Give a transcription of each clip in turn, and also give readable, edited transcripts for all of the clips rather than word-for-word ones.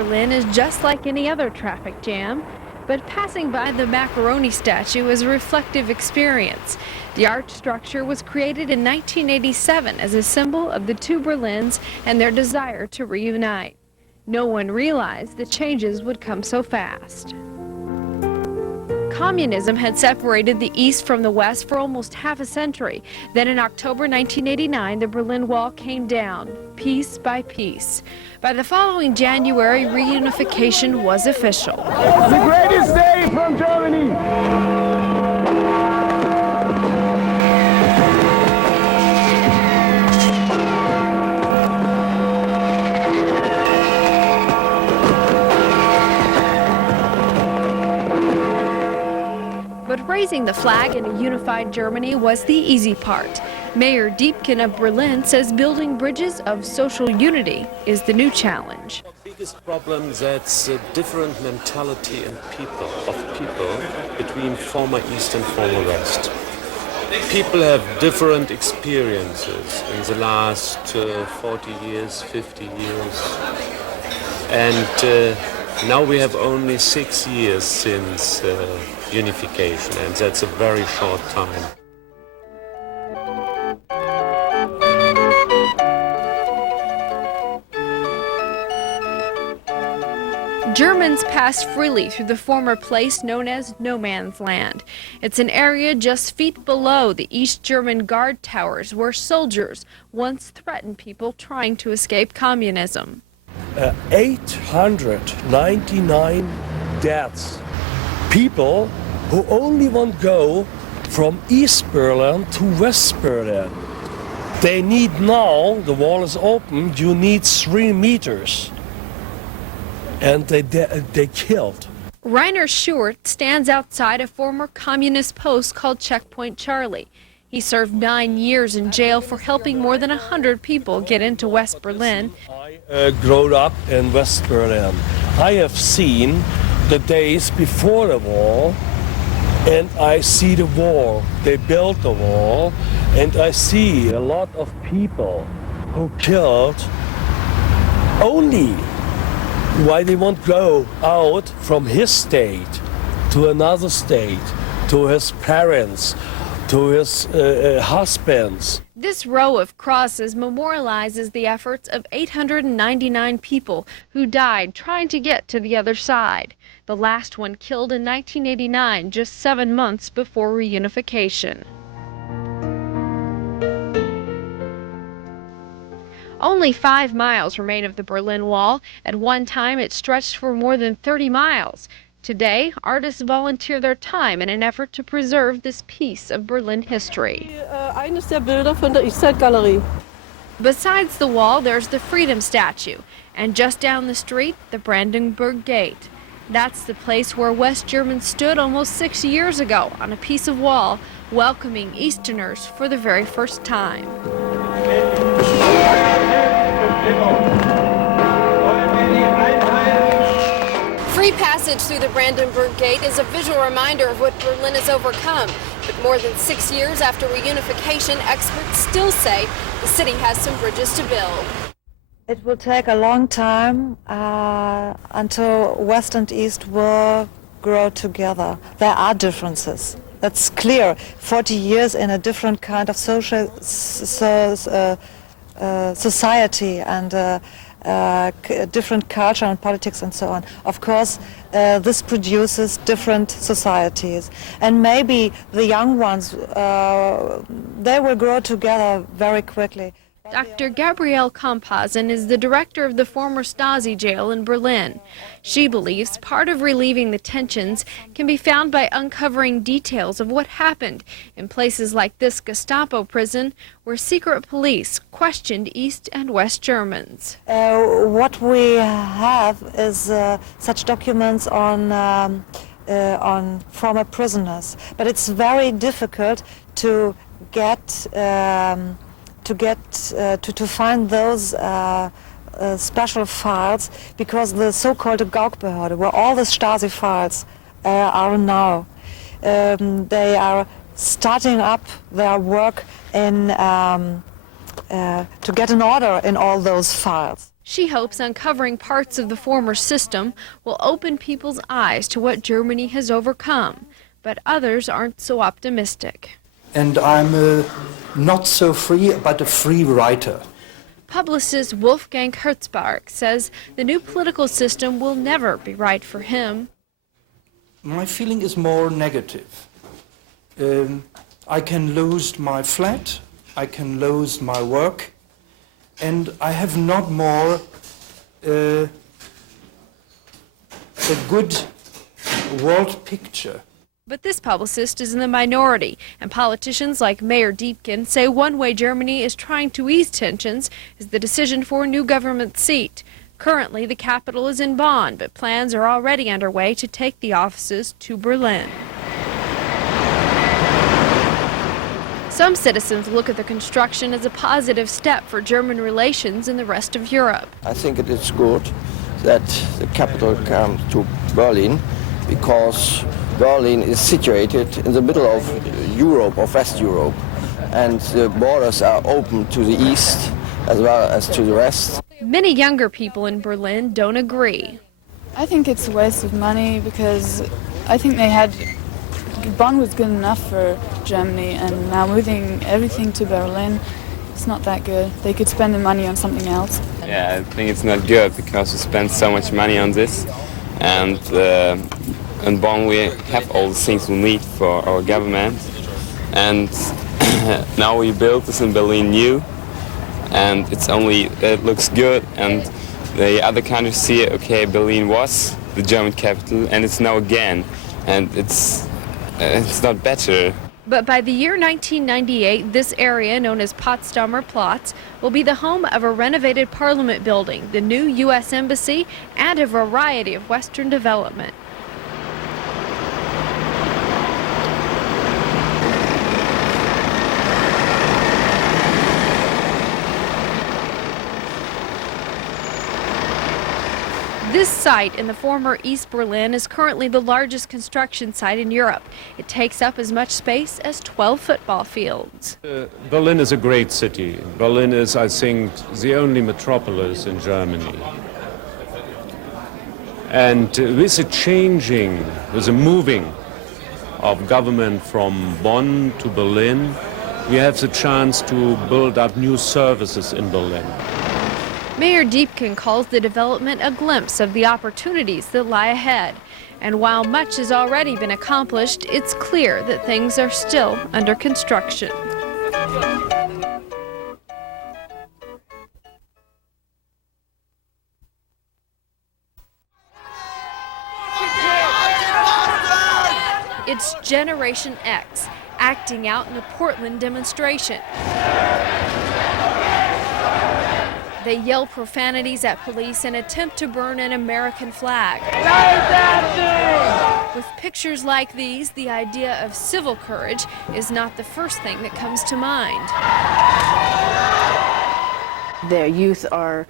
Berlin is just like any other traffic jam, but passing by the macaroni statue is a reflective experience. The art structure was created in 1987 as a symbol of the two Berlins and their desire to reunite. No one realized the changes would come so fast. Communism had separated the East from the West for almost half a century. Then in October 1989, the Berlin Wall came down, piece by piece. By the following January, reunification was official. The greatest day from Germany! But raising the flag in a unified Germany was the easy part. Mayor Diepken of Berlin says building bridges of social unity is the new challenge. The biggest problem that's a different mentality of people between former East and former West. People have different experiences in the last 40 years, 50 years. And now we have only 6 years since unification, and that's a very short time. Germans passed freely through the former place known as No Man's Land. It's an area just feet below the East German guard towers where soldiers once threatened people trying to escape communism. 899 deaths. People who only want to go from East Berlin to West Berlin. They need now, the wall is open, you need 3 meters. And they killed. Rainer Schurt stands outside a former communist post called Checkpoint Charlie. He served 9 years in jail for helping more than 100 people get into West Berlin. I grew up in West Berlin. I have seen the days before the wall, and I see the wall. They built the wall, and I see a lot of people who killed only why they won't go out from his state to another state, to his parents, to his husbands. This row of crosses memorializes the efforts of 899 people who died trying to get to the other side. The last one killed in 1989, just 7 months before reunification. Only 5 miles remain of the Berlin Wall. At one time, it stretched for more than 30 miles. Today, artists volunteer their time in an effort to preserve this piece of Berlin history. Eines der Bilder von der Eastside-Galerie. Besides the wall, there's the Freedom Statue, and just down the street, the Brandenburg Gate. That's the place where West Germans stood almost 6 years ago on a piece of wall, welcoming Easterners for the very first time. Free passage through the Brandenburg Gate is a visual reminder of what Berlin has overcome. But more than 6 years after reunification, experts still say the city has some bridges to build. It will take a long time until West and East will grow together. There are differences. That's clear. 40 years in a different kind of social society and different culture and politics and so on. Of course, this produces different societies. And maybe the young ones, they will grow together very quickly. Dr. Gabriele Komphasen is the director of the former Stasi jail in Berlin. She believes part of relieving the tensions can be found by uncovering details of what happened in places like this Gestapo prison where secret police questioned East and West Germans. What we have is such documents on former prisoners, but it's very difficult to get to find those special files, because the so-called Gaukbehörde, where all the Stasi files are now, they are starting up their work in to get an order in all those files. She hopes uncovering parts of the former system will open people's eyes to what Germany has overcome, but others aren't so optimistic. And I'm not so free, but a free writer. Publicist Wolfgang Hertzberg says the new political system will never be right for him. My feeling is more negative. I can lose my flat, I can lose my work, and I have not more a good world picture. But this publicist is in the minority, and politicians like Mayor Diepken say one way Germany is trying to ease tensions is the decision for a new government seat. Currently, the capital is in Bonn, but plans are already underway to take the offices to Berlin. Some citizens look at the construction as a positive step for German relations in the rest of Europe. I think it is good that the capital comes to Berlin, because Berlin is situated in the middle of Europe, of West Europe, and the borders are open to the east as well as to the west. Many younger people in Berlin don't agree. I think it's a waste of money, because I think Bonn was good enough for Germany, and now moving everything to Berlin, it's not that good. They could spend the money on something else. Yeah, I think it's not good because we spend so much money on this, and in Bonn we have all the things we need for our government, and now we build this in Berlin new, and it looks good, and the other countries see, okay, Berlin was the German capital, and it's now again, and it's not better. But by the year 1998, this area, known as Potsdamer Platz, will be the home of a renovated parliament building, the new U.S. Embassy, and a variety of Western development. This site in the former East Berlin is currently the largest construction site in Europe. It takes up as much space as 12 football fields. Berlin is a great city. Berlin is, I think, the only metropolis in Germany. And with the moving of government from Bonn to Berlin, we have the chance to build up new services in Berlin. Mayor Diepken calls the development a glimpse of the opportunities that lie ahead. And while much has already been accomplished, it's clear that things are still under construction. It's Generation X acting out in a Portland demonstration. They yell profanities at police and attempt to burn an American flag. With pictures like these, the idea of civil courage is not the first thing that comes to mind. Their youth are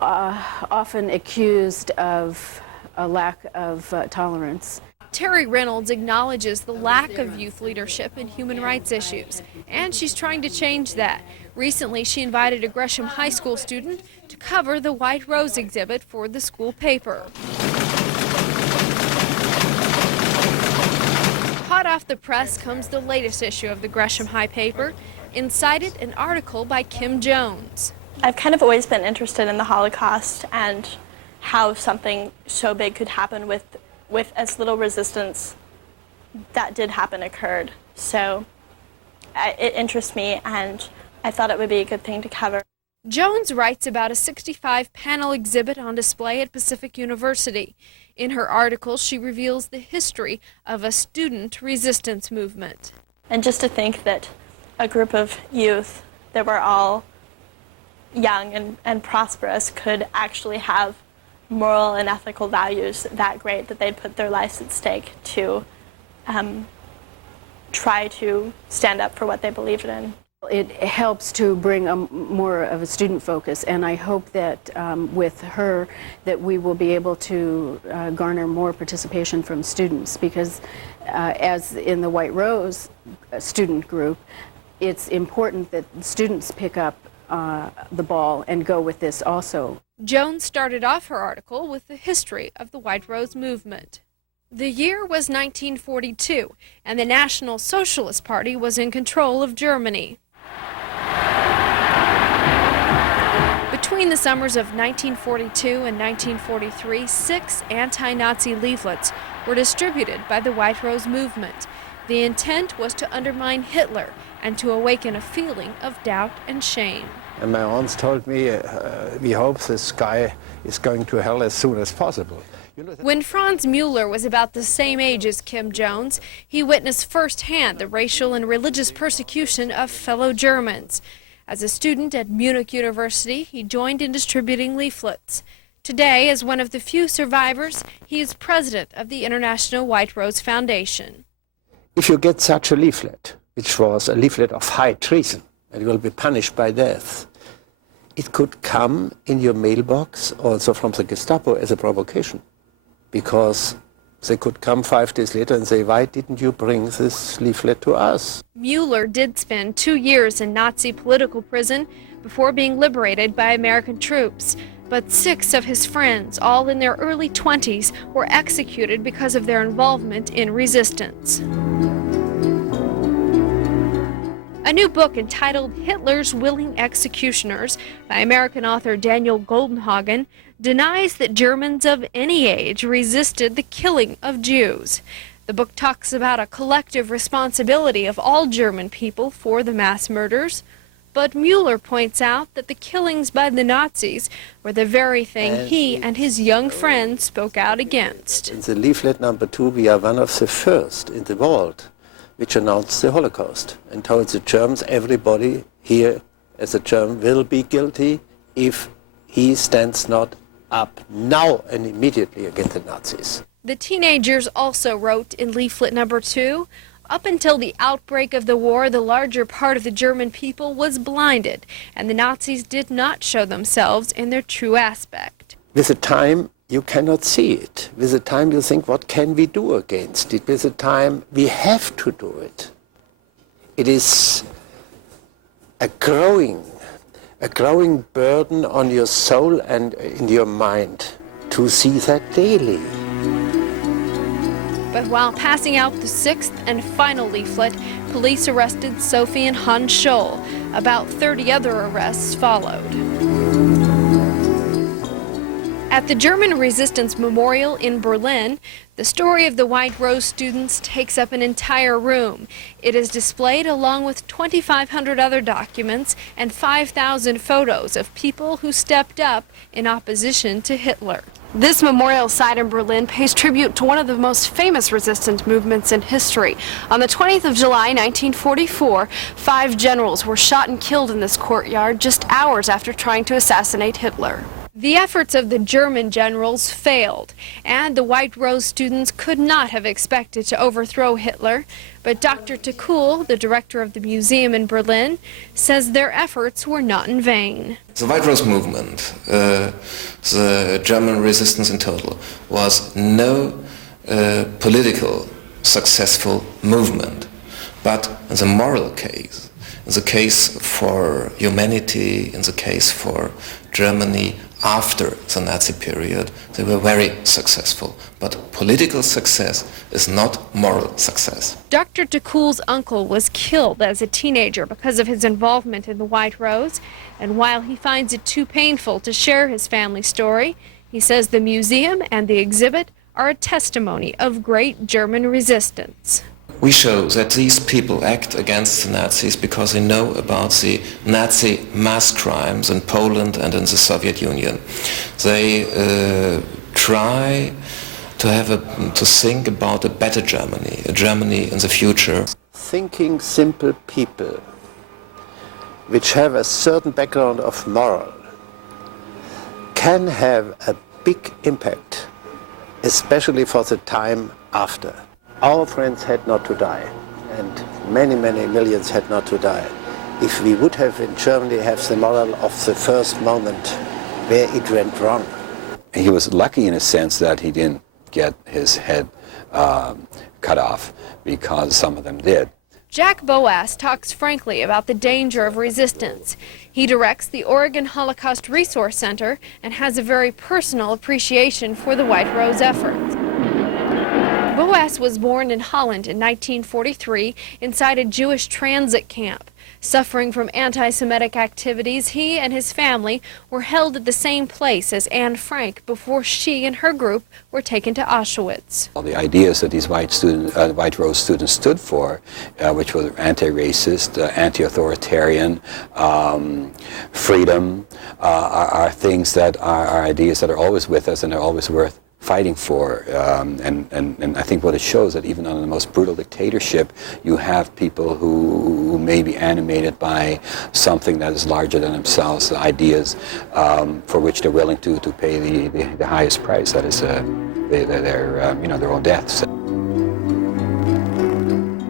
often accused of a lack of tolerance. Terry Reynolds acknowledges the lack of youth leadership in human rights issues, and she's trying to change that. Recently, she invited a Gresham High School student to cover the White Rose exhibit for the school paper. Hot off the press comes the latest issue of the Gresham High paper. Inside it, an article by Kim Jones. I've kind of always been interested in the Holocaust and how something so big could happen with as little resistance that did happen occurred. So it interests me, and I thought it would be a good thing to cover. Jones writes about a 65-panel exhibit on display at Pacific University. In her article, she reveals the history of a student resistance movement. And just to think that a group of youth that were all young and prosperous could actually have moral and ethical values that great that they'd put their lives at stake to try to stand up for what they believed in. It helps to bring more of a student focus, and I hope that with her that we will be able to garner more participation from students, because as in the White Rose student group, it's important that students pick up the ball and go with this also. Jones started off her article with the history of the White Rose movement. The year was 1942, and the National Socialist Party was in control of Germany. Between the summers of 1942 and 1943, 6 anti-Nazi leaflets were distributed by the White Rose movement. The intent was to undermine Hitler and to awaken a feeling of doubt and shame. And my aunts told me, we hope this guy is going to hell as soon as possible. When Franz Mueller was about the same age as Kim Jones, he witnessed firsthand the racial and religious persecution of fellow Germans. As a student at Munich University, he joined in distributing leaflets. Today, as one of the few survivors, he is president of the International White Rose Foundation. If you get such a leaflet, which was a leaflet of high treason, and will be punished by death, it could come in your mailbox also from the Gestapo as a provocation, because they could come 5 days later and say, why didn't you bring this leaflet to us? Mueller did spend 2 years in Nazi political prison before being liberated by American troops. But 6 of his friends, all in their early 20s, were executed because of their involvement in resistance. A new book entitled Hitler's Willing Executioners by American author Daniel Goldenhagen denies that Germans of any age resisted the killing of Jews. The book talks about a collective responsibility of all German people for the mass murders, but Mueller points out that the killings by the Nazis were the very thing he and his young friends spoke out against. In the leaflet number 2, we are one of the first in the world which announced the Holocaust and told the Germans, everybody here as a German will be guilty if he stands not up now and immediately against the Nazis. The teenagers also wrote in leaflet number 2, up until the outbreak of the war, the larger part of the German people was blinded, and the Nazis did not show themselves in their true aspect. With the time, you cannot see it. With the time, you think, what can we do against it? With the time, we have to do it. It is a growing burden on your soul and in your mind to see that daily. But while passing out the 6th and final leaflet, police arrested Sophie and Hans Scholl. About 30 other arrests followed. At the German Resistance Memorial in Berlin, the story of the White Rose students takes up an entire room. It is displayed along with 2,500 other documents and 5,000 photos of people who stepped up in opposition to Hitler. This memorial site in Berlin pays tribute to one of the most famous resistance movements in history. On the 20th of July, 1944, 5 generals were shot and killed in this courtyard just hours after trying to assassinate Hitler. The efforts of the German generals failed, and the White Rose students could not have expected to overthrow Hitler. But Dr. Tekul, the director of the museum in Berlin, says their efforts were not in vain. The White Rose movement, the German resistance in total, was no political successful movement. But in the moral case, in the case for humanity, in the case for Germany after the Nazi period, they were very successful. But political success is not moral success. Dr. Tekul's uncle was killed as a teenager because of his involvement in the White Rose, and while he finds it too painful to share his family story, he says the museum and the exhibit are a testimony of great German resistance. We show that these people act against the Nazis because they know about the Nazi mass crimes in Poland and in the Soviet Union. They try to think about a better Germany, a Germany in the future. Thinking simple people which have a certain background of moral can have a big impact, especially for the time after. Our friends had not to die, and many, many millions had not to die. If we would have in Germany have the moral of the first moment where it went wrong. He was lucky in a sense that he didn't get his head cut off, because some of them did. Jack Boas talks frankly about the danger of resistance. He directs the Oregon Holocaust Resource Center and has a very personal appreciation for the White Rose effort. Boas was born in Holland in 1943 inside a Jewish transit camp. Suffering from anti-Semitic activities, he and his family were held at the same place as Anne Frank before she and her group were taken to Auschwitz. All the ideas that these White Rose students stood for, which were anti-racist, anti-authoritarian, freedom, are things that are ideas that are always with us and are always worth fighting for, and I think what it shows that even under the most brutal dictatorship, you have people who may be animated by something that is larger than themselves, ideas for which they're willing to pay the highest price, that is their own deaths.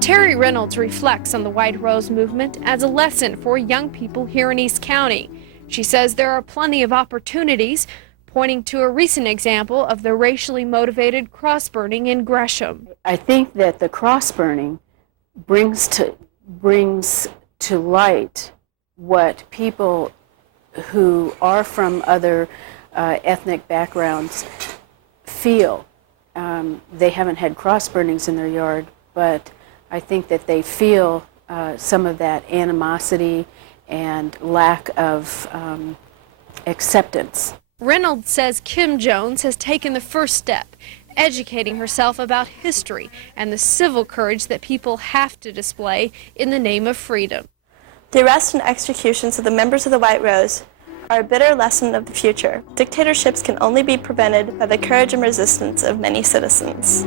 Terry Reynolds reflects on the White Rose movement as a lesson for young people here in East County. She says there are plenty of opportunities, pointing to a recent example of the racially motivated cross-burning in Gresham. I think that the cross-burning brings to light what people who are from other ethnic backgrounds feel. They haven't had cross-burnings in their yard, but I think that they feel some of that animosity and lack of acceptance. Reynolds says Kim Jones has taken the first step, educating herself about history and the civil courage that people have to display in the name of freedom. The arrest and executions of the members of the White Rose are a bitter lesson of the future. Dictatorships can only be prevented by the courage and resistance of many citizens.